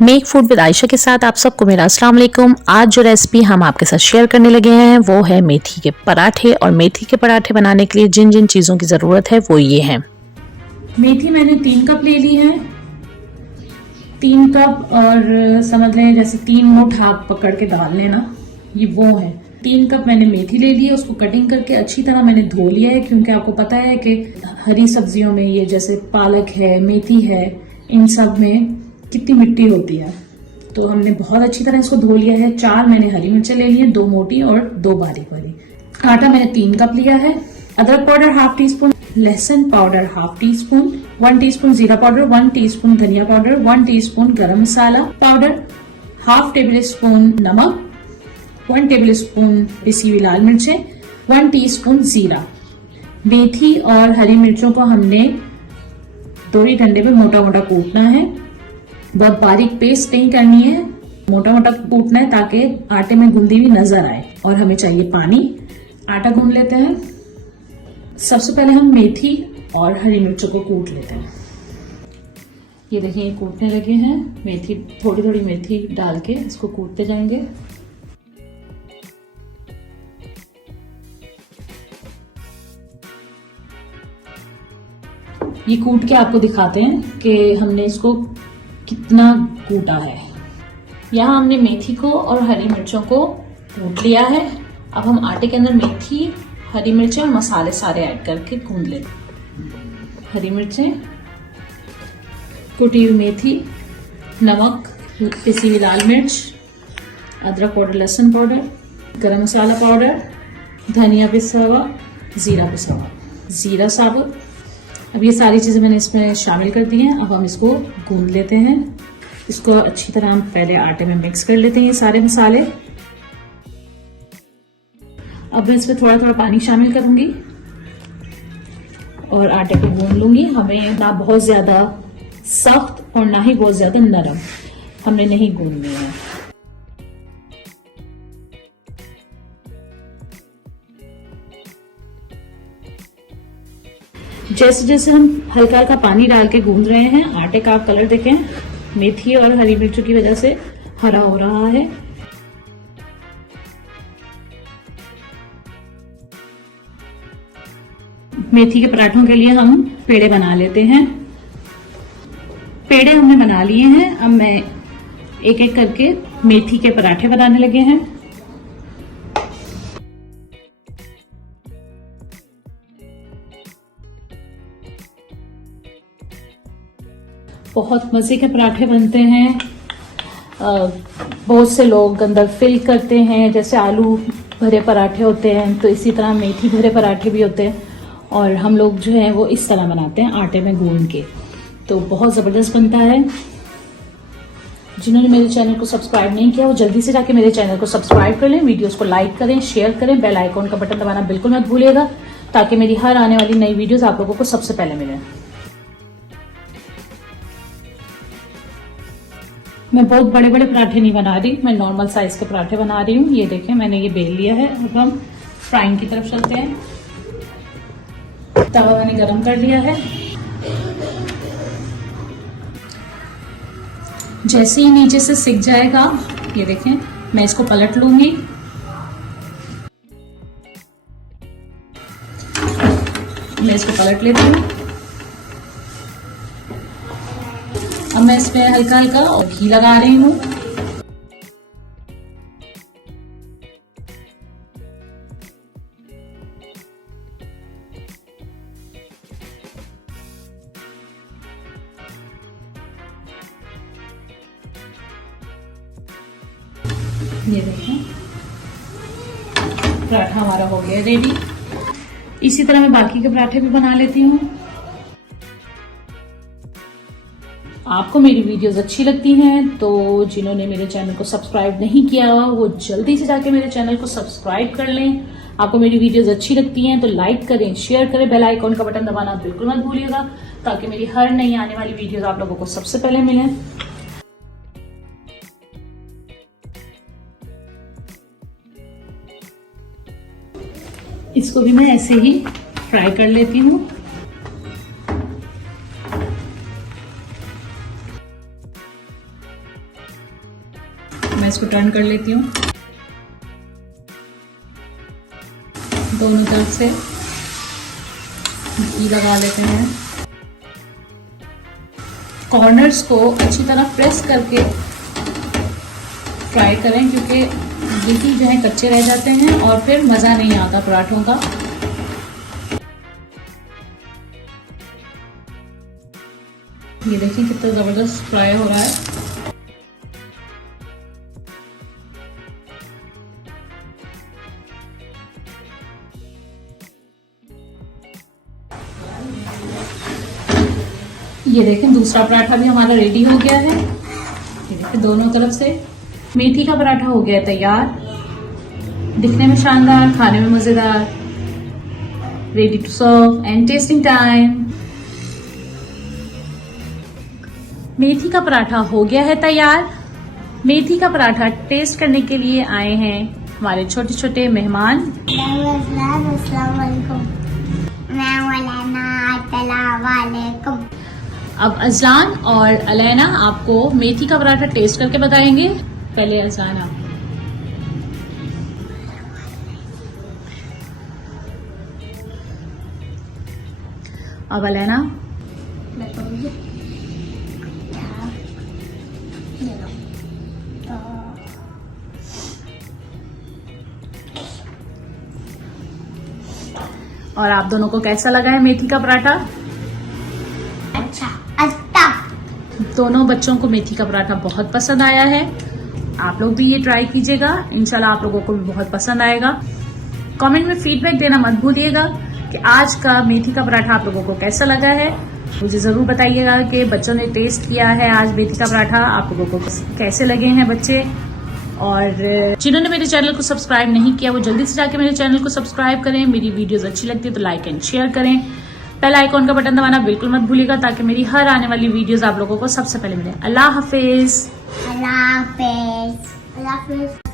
Make food with Ayesha के साथ आप सबको मेरा अस्सलाम वालेकुम। आज जो रेसिपी हम आपके साथ शेयर करने लगे हैं वो है मेथी के पराठे। और मेथी के पराठे बनाने के लिए जिन जिन चीज़ों की ज़रूरत है वो ये हैं। मेथी मैंने 3 कप ले ली है। 3 कप और समझ लें जैसे 3 मुठ हाथ पकड़ के डाल लेना, ये वो है। 3 कप मैंने मेथी ले ली है, उसको कटिंग करके अच्छी तरह मैंने धो लिया है, क्योंकि आपको पता है कि हरी सब्जियों में ये जैसे पालक है, मेथी है, इन सब में कितनी मिट्टी होती है। तो हमने बहुत अच्छी तरह इसको धो लिया है। 4 मैंने हरी मिर्चें ले ली हैं, 2 मोटी और 2 बारीक वाली। आटा मैंने 3 कप लिया है। अदरक पाउडर हाफ टी स्पून, लहसुन powder half tea spoon, 1 teaspoon जीरा पाउडर, 1 टीस्पून धनिया पाउडर, 1 टीस्पून गरम मसाला पाउडर, हाफ टेबल स्पून नमक, 1 टेबल स्पून पिसी हुई लाल मिर्चें, 1 टीस्पून जीरा। मेथी और हरी मिर्चों को हमने दोरी डंडे पे मोटा मोटा कूटना है, बहुत बारीक पेस्ट नहीं करनी है, मोटा मोटा कूटना है ताकि आटे में गूंदी हुई नजर आए। और हमें चाहिए पानी। आटा गूंद लेते हैं। सबसे पहले हम मेथी और हरी मिर्चों को कूट लेते हैं। ये देखिए ये कूटने लगे हैं। मेथी थोड़ी थोड़ी मेथी डाल के इसको कूटते जाएंगे। ये कूट के आपको दिखाते हैं कि हमने इसको कितना कूटा है। यहाँ हमने मेथी को और हरी मिर्चों को कूट लिया है। अब हम आटे के अंदर मेथी, हरी मिर्चें और मसाले सारे ऐड करके गूंद लेते। हरी मिर्चें, कुटी हुई मेथी, नमक, पिसी हुई लाल मिर्च, अदरक पाउडर, लहसुन पाउडर, गरम मसाला पाउडर, धनिया पिसा हुआ, जीरा पिसा हुआ, जीरा साबुत। अब ये सारी चीजें मैंने इसमें शामिल कर दी हैं। अब हम इसको गूंद लेते हैं। इसको अच्छी तरह हम पहले आटे में मिक्स कर लेते हैं ये सारे मसाले। अब मैं इसमें थोड़ा थोड़ा पानी शामिल करूंगी और आटे को गूंद लूंगी। हमें ना बहुत ज्यादा सख्त और ना ही बहुत ज्यादा नरम हमने नहीं गूंदनी है। जैसे जैसे हम हल्का हल्का पानी डाल के गूंद रहे हैं, आटे का आप कलर देखें, मेथी और हरी मिर्चों की वजह से हरा हो रहा है। मेथी के पराठों के लिए हम पेड़े बना लेते हैं। पेड़े हमने बना लिए हैं। अब मैं एक एक करके मेथी के पराठे बनाने लगे हैं। बहुत मजे के पराठे बनते हैं। बहुत से लोग अंदर फिल करते हैं, जैसे आलू भरे पराठे होते हैं, तो इसी तरह मेथी भरे पराठे भी होते हैं। और हम लोग जो है वो इस तरह बनाते हैं, आटे में गूंद के, तो बहुत ज़बरदस्त बनता है। जिन्होंने मेरे चैनल को सब्सक्राइब नहीं किया वो जल्दी से जाके मेरे चैनल को सब्सक्राइब कर लें, वीडियोस को लाइक करें, शेयर करें, बेल आइकॉन का बटन दबाना बिल्कुल मत भूलिएगा, ताकि मेरी हर आने वाली नई वीडियोस आप लोगों को सबसे पहले मिले। मैं बहुत बड़े बड़े पराठे नहीं बना रही, मैं नॉर्मल साइज के पराठे बना रही हूँ। ये देखें मैंने ये बेल लिया है। अब हम फ्राइंग की तरफ चलते हैं। तवा मैंने गरम कर लिया है। जैसे ही नीचे से सिक जाएगा, ये देखें, मैं इसको पलट लूंगी। मैं इसको पलट लेती हूँ। अब मैं इसमें हल्का हल्का और घी लगा रही हूँ। ये देखें पराठा हमारा हो गया रेडी। इसी तरह मैं बाकी के पराठे भी बना लेती हूँ। आपको मेरी वीडियोस अच्छी लगती हैं तो जिन्होंने मेरे चैनल को सब्सक्राइब नहीं किया हुआ वो जल्दी से जाके मेरे चैनल को सब्सक्राइब कर लें। आपको मेरी वीडियोस अच्छी लगती हैं तो लाइक करें, शेयर करें, बेल आइकॉन का बटन दबाना बिल्कुल मत भूलिएगा, ताकि मेरी हर नई आने वाली वीडियोस आप लोगों को सबसे पहले मिले। इसको भी मैं ऐसे ही फ्राई कर लेती हूँ। इसको टर्न कर लेती हूँ दोनों तरफ से। घी लगा लेते हैं। कॉर्नर्स को अच्छी तरह प्रेस करके फ्राई करें, क्योंकि बिल्कुल जो है कच्चे रह जाते हैं और फिर मज़ा नहीं आता पराठों का। ये देखिए कितना ज़बरदस्त फ्राई हो रहा है। ये देखें दूसरा पराठा भी हमारा रेडी हो गया है। ये देखें दोनों तरफ से मेथी का पराठा हो गया है तैयार। दिखने में शानदार, खाने में मजेदार। Ready to serve and tasting time. मेथी का पराठा हो गया है तैयार। मेथी का पराठा टेस्ट करने के लिए आए हैं हमारे छोटे छोटे मेहमान। अब अज़लान और अलैना आपको मेथी का पराठा टेस्ट करके बताएंगे। पहले अज़लान आप। अब अलैना। और आप दोनों को कैसा लगा है मेथी का पराठा? अच्छा। दोनों बच्चों को मेथी का पराठा बहुत पसंद आया है। आप लोग भी ये ट्राई कीजिएगा, इंशाल्लाह आप लोगों को भी बहुत पसंद आएगा। कमेंट में फीडबैक देना मत भूलिएगा कि आज का मेथी का पराठा आप लोगों को कैसा लगा है। मुझे जरूर बताइएगा कि बच्चों ने टेस्ट किया है आज मेथी का पराठा, आप लोगों को कैसे लगे हैं बच्चे। और जिन्होंने मेरे चैनल को सब्सक्राइब नहीं किया वो जल्दी से जाके मेरे चैनल को सब्सक्राइब करें। मेरी वीडियोस अच्छी लगती है तो लाइक एंड शेयर करें। बेल आइकॉन का बटन दबाना बिल्कुल मत भूलिएगा ताकि मेरी हर आने वाली वीडियोस आप लोगों को सबसे पहले मिले। अल्लाह हाफिज। अल्लाह हाफिज।